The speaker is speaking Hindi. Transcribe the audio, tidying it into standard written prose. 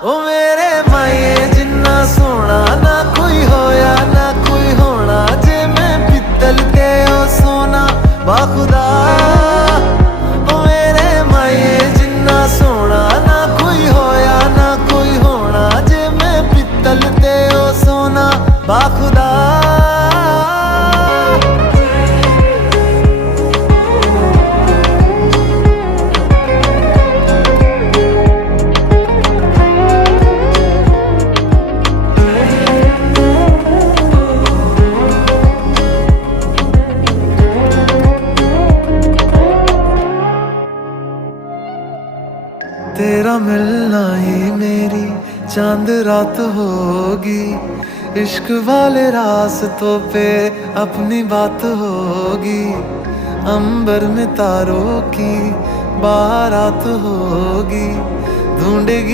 ओ मेरे माए जिन्ना सोना ना कोई होया ना कोई होना, जे मैं पित्तल ते ओ सोना बाखुदा। ओ मेरे माए जिन्ना सोना ना कोई होया ना कोई होना, जे मैं पित्तल ते ओ सोना बाखुदा। तेरा मिलना ही मेरी चांद रात होगी, इश्क वाले रास्तों पे अपनी बात होगी। अंबर में तारों की बारात होगी, ढूंढेगी